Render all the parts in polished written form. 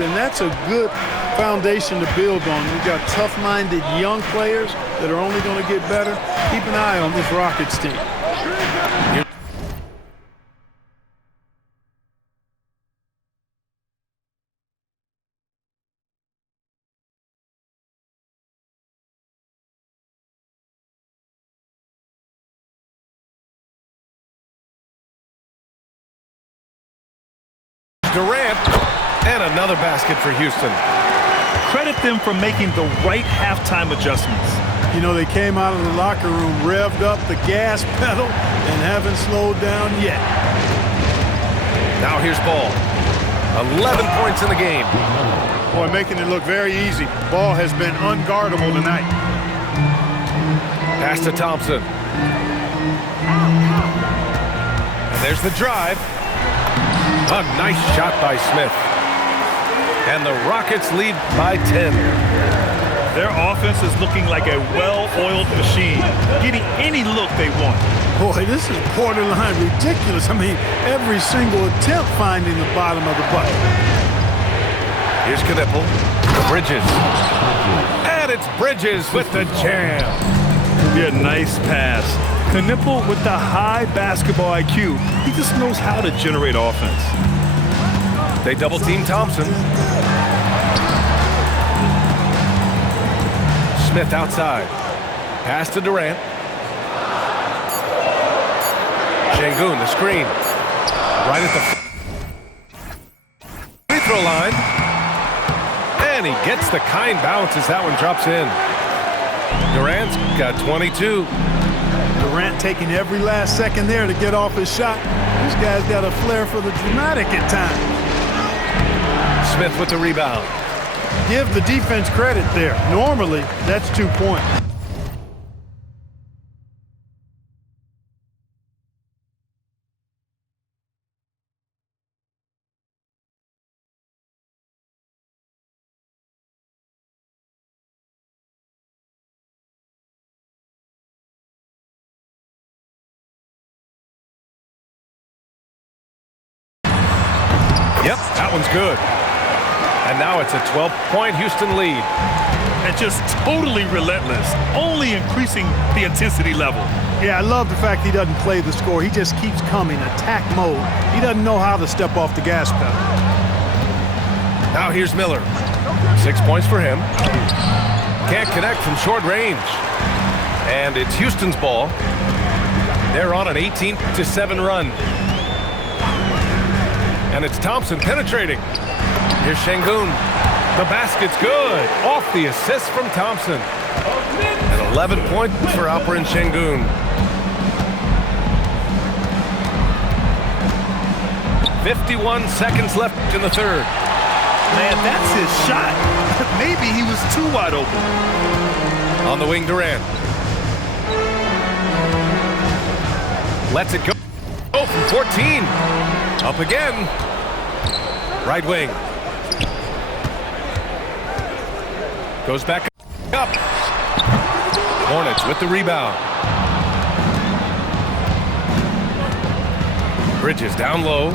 And that's a good foundation to build on. We've got tough-minded young players that are only going to get better. Keep an eye on this Rockets team. Durant, and another basket for Houston. Credit them for making the right halftime adjustments. You know, they came out of the locker room, revved up the gas pedal, and haven't slowed down yet. Now here's Ball. 11 points in the game. Boy, making it look very easy. Ball has been unguardable tonight. Pass to Thompson. And there's the drive. A nice shot by Smith. And the Rockets lead by 10. Their offense is looking like a well-oiled machine, getting any look they want. Boy, this is borderline ridiculous. I mean, every single attempt finding the bottom of the bucket. Here's Knipple. Bridges. And it's Bridges with the jam. Yeah, nice pass. Knipple with the high basketball IQ. He just knows how to generate offense. They double-team Thompson. Smith outside. Pass to Durant. Şengün, the screen. Right at the free throw line. And he gets the kind bounce as that one drops in. Durant's got 22. Durant taking every last second there to get off his shot. This guy's got a flair for the dramatic at times. Smith with the rebound. Give the defense credit there. Normally, that's 2 points. Yep, that one's good. And now it's a 12-point Houston lead. And just totally relentless, only increasing the intensity level. Yeah, I love the fact he doesn't play the score. He just keeps coming, attack mode. He doesn't know how to step off the gas pedal. Now here's Miller. 6 points for him. Can't connect from short range. And it's Houston's ball. They're on an 18-7 run. And it's Thompson penetrating. Here's Şengün. The basket's good. Off the assist from Thompson. And 11 points for Alperen Şengün. 51 seconds left in the third. Man, that's his shot. Maybe he was too wide open. On the wing, Durant. Lets it go. Oh, from 14. Up again. Right wing. Goes back up. Hornets with the rebound. Bridges down low.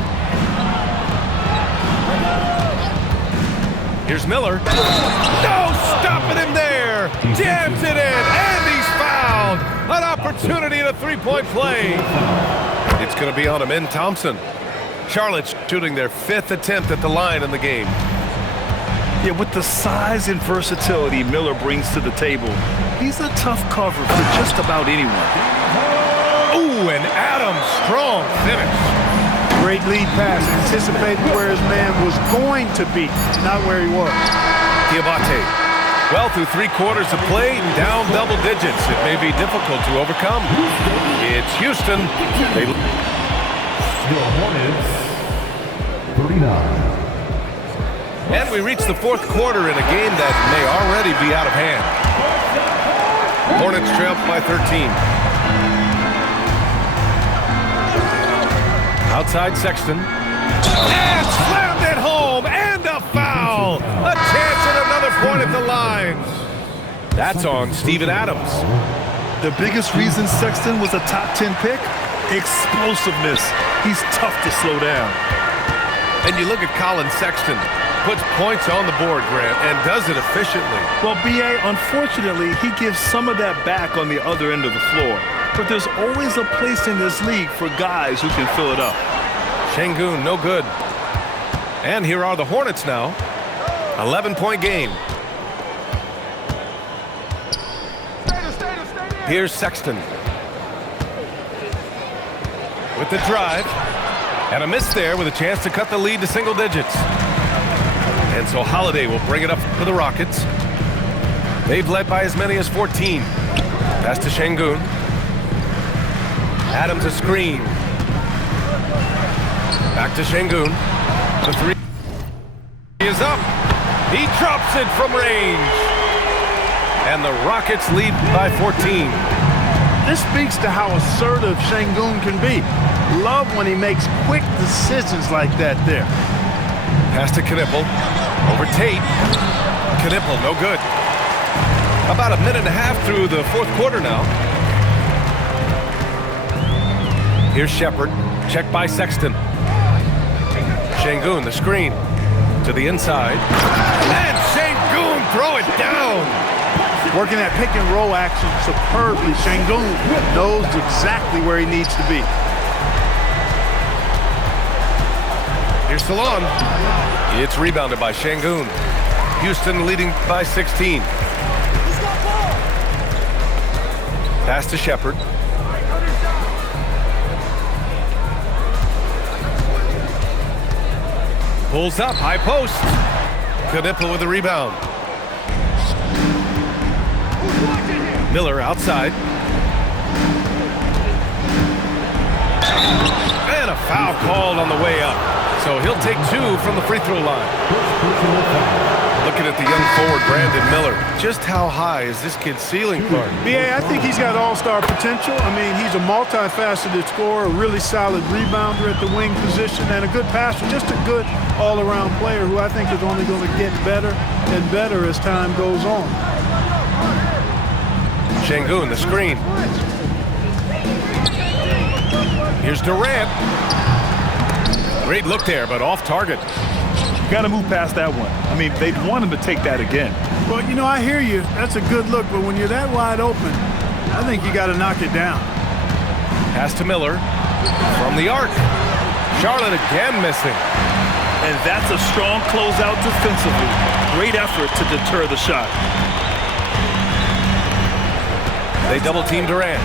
Here's Miller. No stopping him there. Jams it in, and he's fouled. An opportunity in a three-point play. It's going to be on Amen Thompson. Charlotte shooting their 5th attempt at the line in the game. Yeah, with the size and versatility Miller brings to the table, he's a tough cover for just about anyone. Ooh, and Adams, strong finish. Great lead pass, anticipating where his man was going to be, not where he was. Diabate. Well, through 3 quarters of play, down double digits. It may be difficult to overcome. It's Houston. They Your Hornets, 39. And we reach the 4th quarter in a game that may already be out of hand. Hornets trail by 13. Outside Sexton. And slammed it home, and a foul! A chance at another point at the line. That's on Steven Adams. The biggest reason Sexton was a top 10 pick? Explosiveness. He's tough to slow down. And you look at Colin Sexton, puts points on the board, Grant, and does it efficiently. Well, B.A., unfortunately, he gives some of that back on the other end of the floor. But there's always a place in this league for guys who can fill it up. Şengün, no good. And here are the Hornets now. 11-point game. Here's Sexton. With the drive. And a miss there with a chance to cut the lead to single digits. And so Holiday will bring it up for the Rockets. They've led by as many as 14. Pass to Şengün. Adams a screen. Back to Şengün. The three is up. He drops it from range. And the Rockets lead by 14. This speaks to how assertive Şengün can be. Love when he makes quick decisions like that there. Pass to Knipple. Over Tate. Knipple, no good. About a minute and a half through the fourth quarter now. Here's Shepherd. Checked by Sexton. Şengün, the screen. To the inside. And Şengün throw it down. Working that pick and roll action superbly. Şengün knows exactly where he needs to be. Here's Salon. It's rebounded by Şengün. Houston leading by 16. Pass to Shepherd. Pulls up, high post. Knipple with the rebound. Miller outside. And a foul called on the way up. So he'll take two from the free throw line. Looking at the young forward, Brandon Miller. Just how high is this kid's ceiling, Clark? B.A., I think he's got all-star potential. I mean, he's a multifaceted scorer, a really solid rebounder at the wing position, and a good passer. Just a good all-around player who I think is only going to get better and better as time goes on. Şengün, the screen. Here's Durant. Great look there, but off target. Got to move past that one. I mean, they'd want him to take that again. Well, you know, I hear you. That's a good look, but when you're that wide open, I think you got to knock it down. Pass to Miller from the arc. Charlotte again missing. And that's a strong closeout defensively. Great effort to deter the shot. They double team Durant.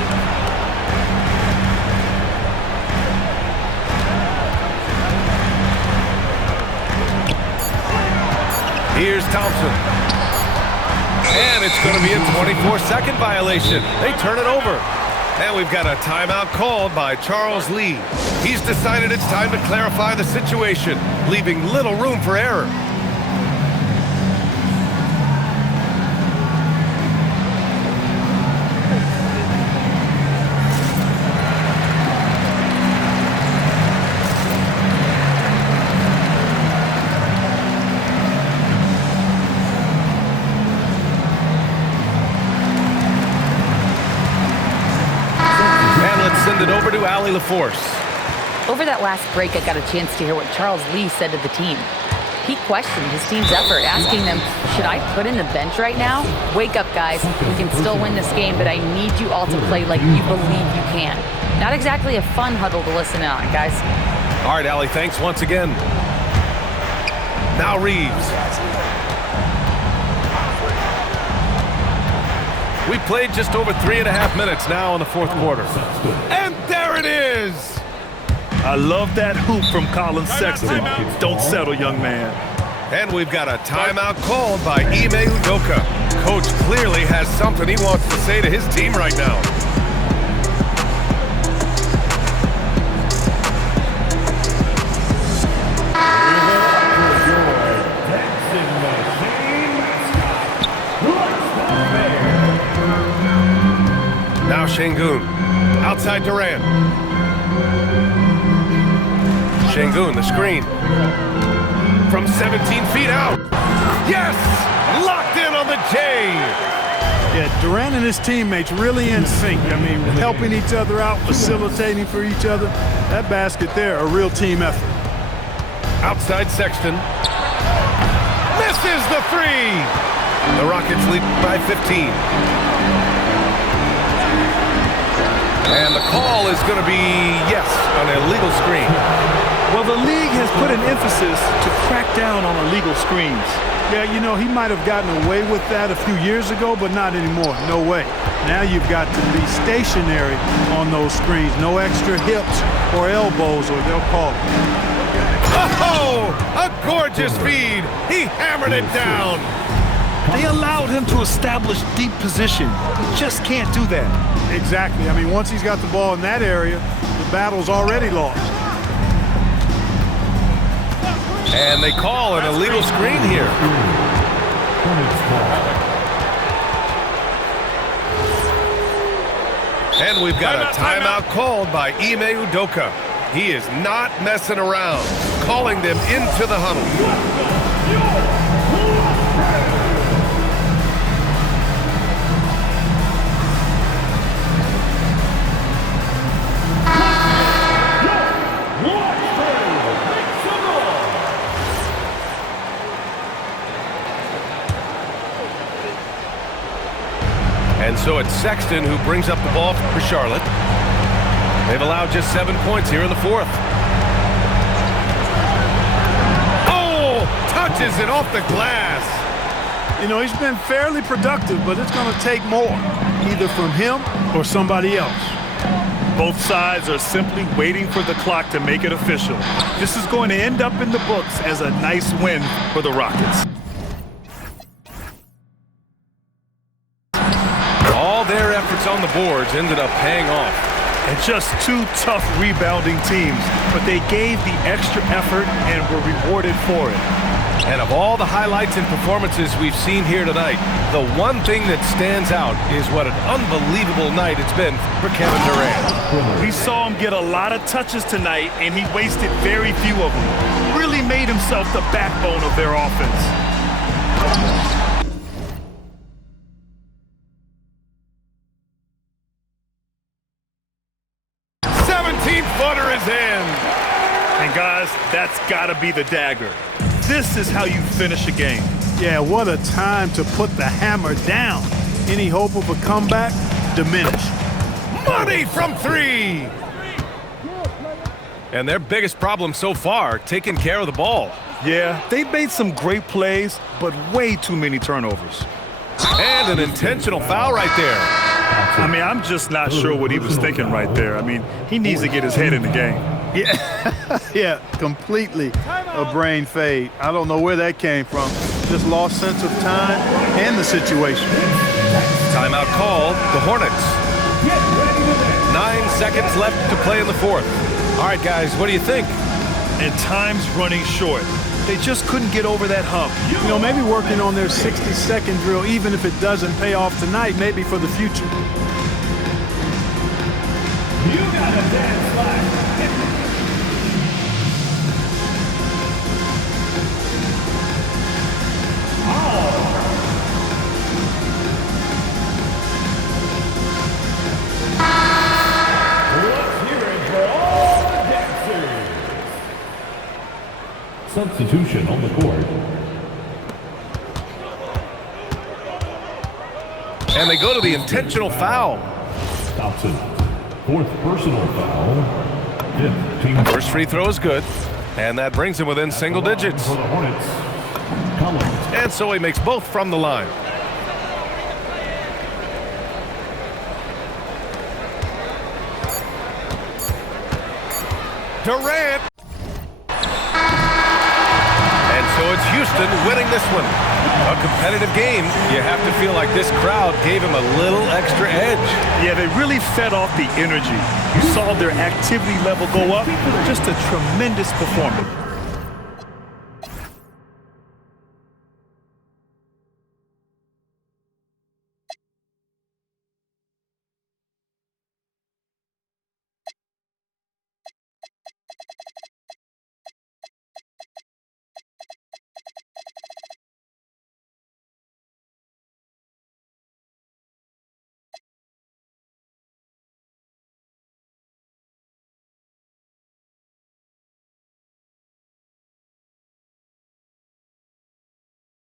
Here's Thompson. And it's going to be a 24-second violation. They turn it over. And we've got a timeout called by Charles Lee. He's decided it's time to clarify the situation, leaving little room for error. Send it over to Allie LaForce. Over that last break, I got a chance to hear what Charles Lee said to the team. He questioned his team's effort, asking them, should I put in the bench right now? Wake up, guys. We can still win this game, but I need you all to play like you believe you can. Not exactly a fun huddle to listen on, guys. All right, Allie, thanks once again. Now Reeves. We played just over 3.5 minutes now in the fourth quarter. And there it is! I love that hoop from Colin Sexton. Don't settle, young man. And we've got a timeout called by Ime Udoka. Coach clearly has something he wants to say to his team right now. Now Şengün, outside Durant. Şengün, the screen. From 17 feet out. Yes! Locked in on the J! Yeah, Durant and his teammates really in sync. I mean, helping each other out, facilitating for each other. That basket there, a real team effort. Outside Sexton. Misses the three. The Rockets lead by 15. And the call is going to be, yes, an illegal screen. Well, the league has put an emphasis to crack down on illegal screens. Yeah, you know, he might have gotten away with that a few years ago, but not anymore. No way. Now you've got to be stationary on those screens. No extra hips or elbows, or they'll call it. Oh, a gorgeous feed. He hammered it down. They allowed him to establish deep position. He just can't do that. Exactly. I mean, once he's got the ball in that area, the battle's already lost. And they call an illegal screen here. And we've got a timeout called by Ime Udoka. He is not messing around, calling them into the huddle. And so it's Sexton who brings up the ball for Charlotte. They've allowed just 7 points here in the fourth. Oh, touches it off the glass. You know, he's been fairly productive, but it's going to take more, either from him or somebody else. Both sides are simply waiting for the clock to make it official. This is going to end up in the books as a nice win for the Rockets. All their efforts on the boards ended up paying off. And just two tough rebounding teams, but they gave the extra effort and were rewarded for it. And of all the highlights and performances we've seen here tonight, the one thing that stands out is what an unbelievable night it's been for Kevin Durant. We saw him get a lot of touches tonight, and he wasted very few of them. Really made himself the backbone of their offense. 17-footer is in. And guys, that's gotta be the dagger. This is how you finish a game. Yeah, what a time to put the hammer down. Any hope of a comeback? Diminished. Money from three. And their biggest problem so far, taking care of the ball. Yeah, they've made some great plays, but way too many turnovers. And an intentional foul right there. I mean, I'm just not sure what he was thinking right there. I mean, he needs to get his head in the game. Yeah, yeah, completely a brain fade. I don't know where that came from. Just lost sense of time and the situation. Timeout called, the Hornets. 9 seconds left to play in the fourth. All right, guys, what do you think? And time's running short. They just couldn't get over that hump. You know, maybe working on their 60-second drill, even if it doesn't pay off tonight, maybe for the future. You gotta dance like substitution on the court. And they go to the intentional foul. Thompson, fourth personal foul. Fifth team. First free throw is good, and that brings him within single digits. For the Hornets, Collins. And so he makes both from the line. Durant. And so it's Houston winning this one. A competitive game. You have to feel like this crowd gave him a little extra edge. Yeah, they really fed off the energy. You saw their activity level go up. Just a tremendous performance.